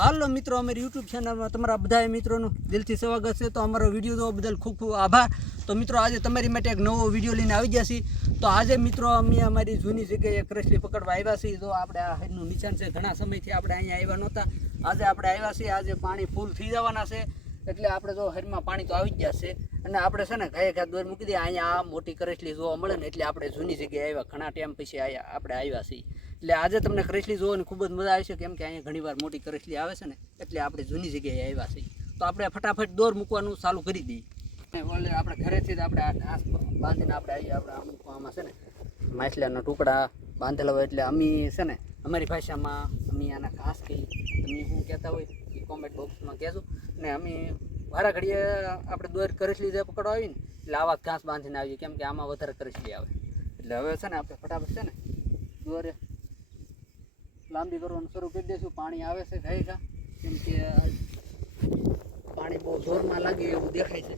હાલો મિત્રો, અમારી યુટ્યુબ ચેનલમાં તમારા બધા મિત્રોનું દિલથી સ્વાગત છે। તો અમારો વિડીયો જોવા બદલ ખૂબ ખૂબ આભાર। તો મિત્રો, આજે તમારી માટે એક નવો વિડીયો લઈને આવી ગયા છીએ। તો આજે મિત્રો અમે અમારી જૂની જગ્યાએ કરસલી પકડવા આવ્યા છીએ। તો આપણે આ હેડનું નિશાન છે, ઘણા સમયથી આપણે અહીંયા આવ્યા નહોતા, આજે આપણે આવ્યા છીએ। આજે પાણી ફૂલ થઈ જવાના છે, એટલે આપણે જો હેડમાં પાણી તો આવી જ ગયા છે। અને આપણે છે ને ઘાય દોર મૂકી દઈએ, અહીંયા આ મોટી કરસલી જોવા મળે ને, એટલે આપણે જૂની જગ્યાએ આવ્યા, ઘણા ટાઈમ પછી આપણે આવ્યા છીએ। એટલે આજે તમને કરસલી જોવાની ખૂબ જ મજા આવશે, કેમ કે અહીંયા ઘણીવાર મોટી કરસલી આવે છે ને, એટલે આપણે જૂની જગ્યાએ આવ્યા છીએ। તો આપણે ફટાફટ દોર મૂકવાનું ચાલુ કરી દઈએ। ઓલે આપણે ઘરેથી જ આપણે આ ઘાસ બાંધીને આપણે આવીએ। આપણે આમાં છે ને માછલાના ટુકડા બાંધેલા હોય, એટલે અમે છે ને અમારી ભાષામાં અમે આના ઘાસ કહીએ। તમે શું કહેતા હોય એ કોમેન્ટ બોક્સમાં કહેજો ને। અમે વારા ઘડીએ આપણે દોર કરસલી જે પકડવા આવીને, એટલે આવા ઘાસ બાંધીને આવીએ, કેમ કે આમાં વધારે કરસલી આવે। એટલે હવે છે ને આપણે ફટાફટ છે ને દોરે લાંબી કરવાનું શરૂ કરી દઈશું। પાણી આવે છે ઘાય, કેમ કે પાણી બહુ જોરમાં લાગે એવું દેખાય છે।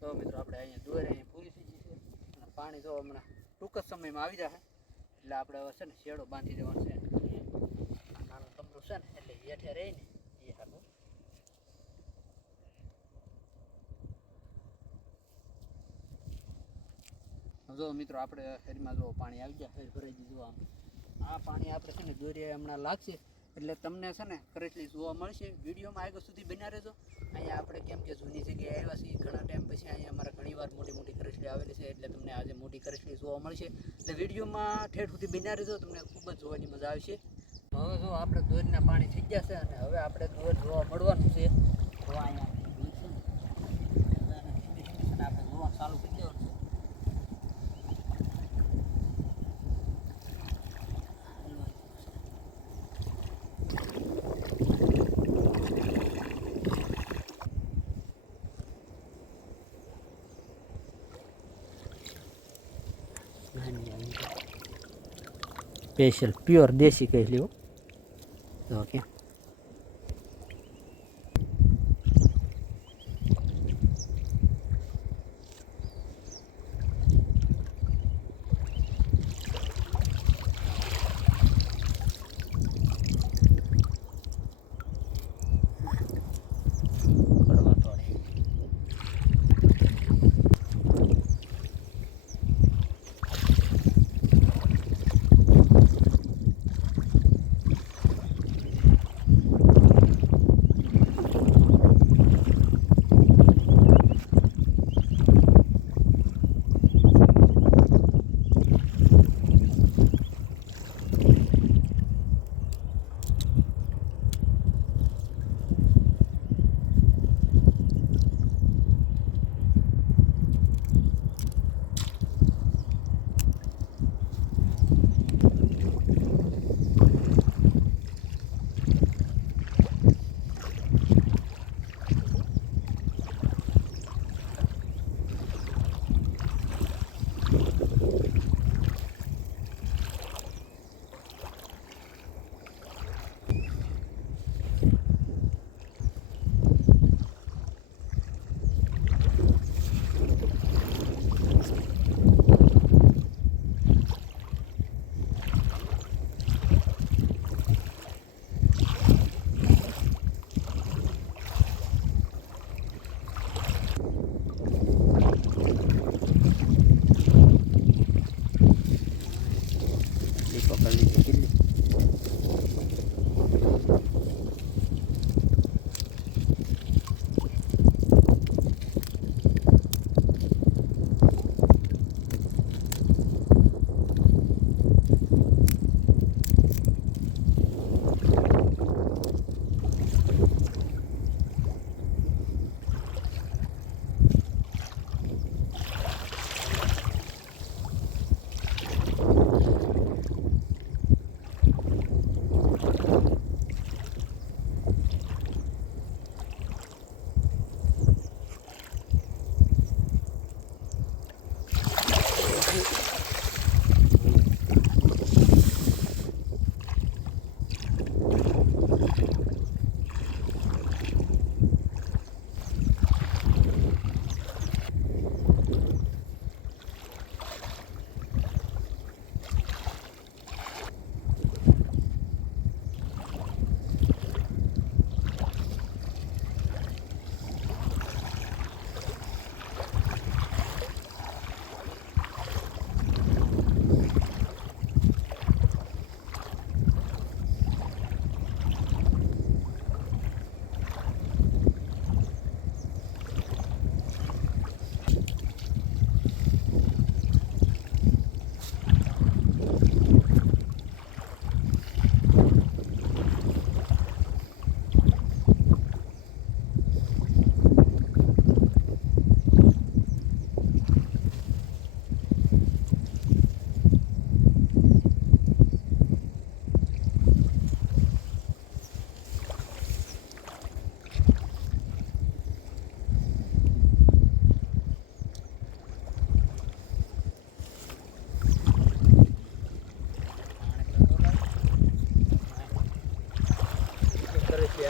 તો મિત્રો, આપણે અહીંયા દોર અહીંયા પૂરી થઈ ગઈ છે, અને પાણી જો હમણાં ટૂંક જ સમયમાં આવી જશે। એટલે આપણે હવે છે ને શેડો બાંધી દેવાનો છે, નાનું તમરું છે ને, એટલે હેઠે રહી ને એ સારું। જો મિત્રો, આપણે શેરીમાં જો પાણી આવી ગયા, શેર ભરાઈ ગયું। જો આ પાણી આપણે છે ને દોરીએ હમણાં લાગશે, એટલે તમને છે ને કરસલી જોવા મળશે। વિડીયોમાં આગળ સુધી બન્યા રહેજો। અહીંયા આપણે કેમ કે જૂની જગ્યાએ આવ્યા છીએ, ઘણા ટાઈમ પછી અહીંયા અમારા ઘણીવાર મોટી મોટી કરસલી આવેલી છે, એટલે તમને આજે મોટી કરસલી જોવા મળશે। એટલે વિડીયોમાં ઠેઠ સુધી બન્યા રહેજો, તમને ખૂબ જ જોવાની મજા આવશે। હવે જો આપણે દોરના પાણી થઈ ગયા છે, અને હવે આપણે દોર જોવા મળવાનું છે। તો અહીંયા આપણે જોવા ચાલુ કરી દેવાનું છે। સ્પેશિયલ પ્યોર દેશી કહી લ્યો તો કે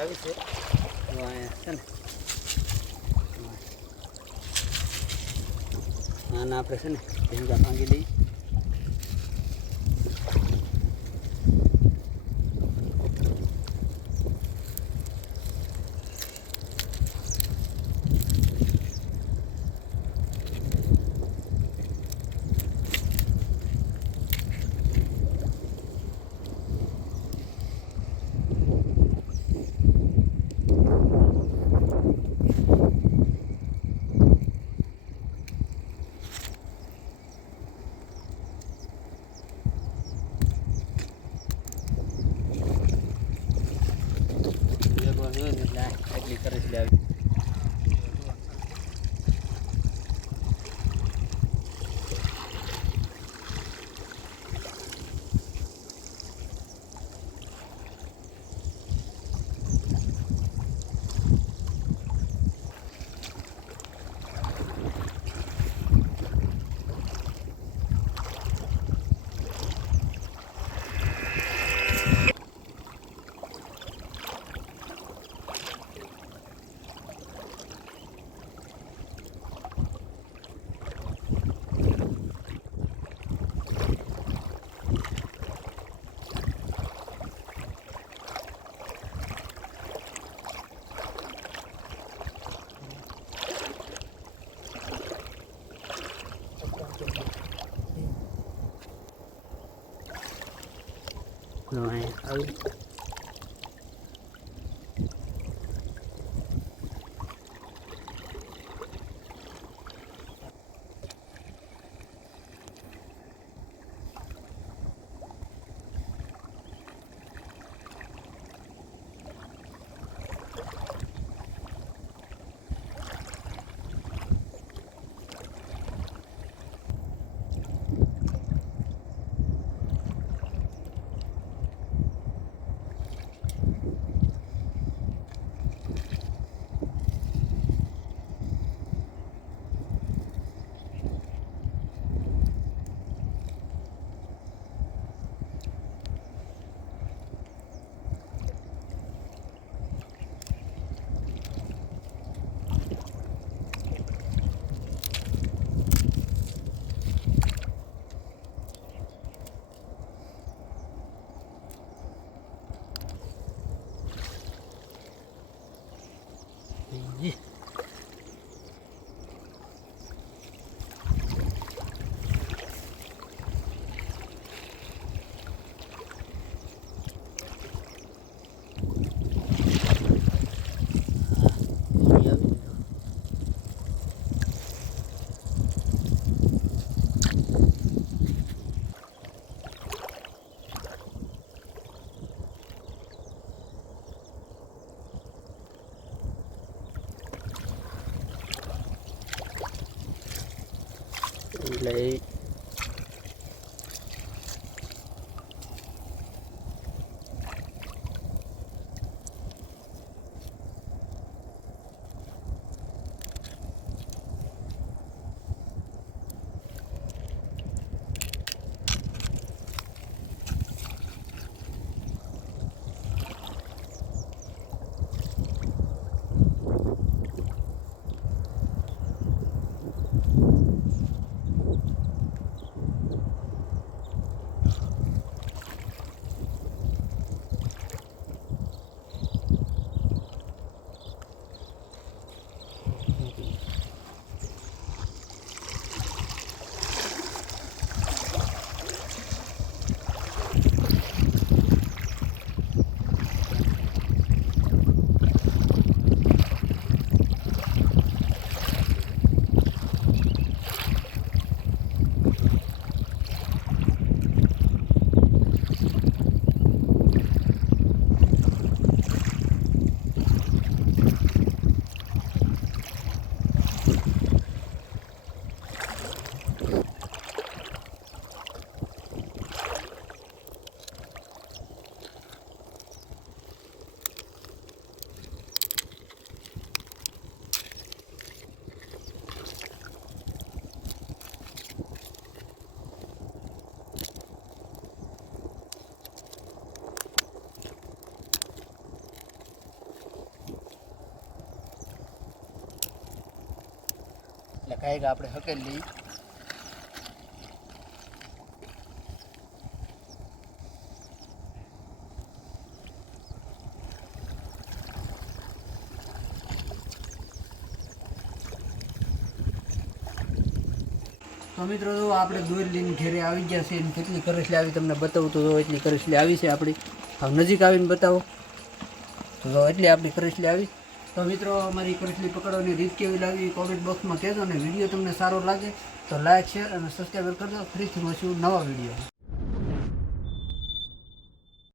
આવી છે તો અહીંયા છે ને આના આપણે છે ને ભેંગા ભાંગી દઈએ. એટલી સરસ લાવી. જો અહીંયા આવી જી એટલે કાંઈક આપણે હકેલી લઈ તો મિત્રો જો આપણે દોરી લઈને ઘેરે આવી ગયા છે અને કેટલી કરસલી આવી તમને બતાવું તો જો એટલી કરસલી આવી છે આપણી. હવે નજીક આવીને બતાવો તો જો એટલી આપણી કરસલી આવી. તો મિત્રો અમારી કરસલી પકડવાની રીત કેવી લાગી કોમેન્ટ બોક્સમાં કહેજો, અને વિડીયો તમને સારો લાગે તો લાઈક શેર અને સબસ્ક્રાઈબ કરજો. ફરીથી મળશું નવા વિડીયો.